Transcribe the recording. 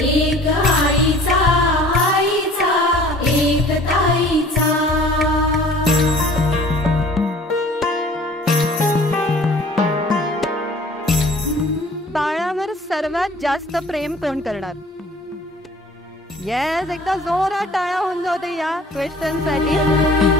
एक आईचा आईचा एक ताईचा. बाळावर सर्वात जास्त प्रेम कोण करणार? येस, एकदा जोरात टाळ्या होऊन जाऊ दे या क्वेश्चन साठी.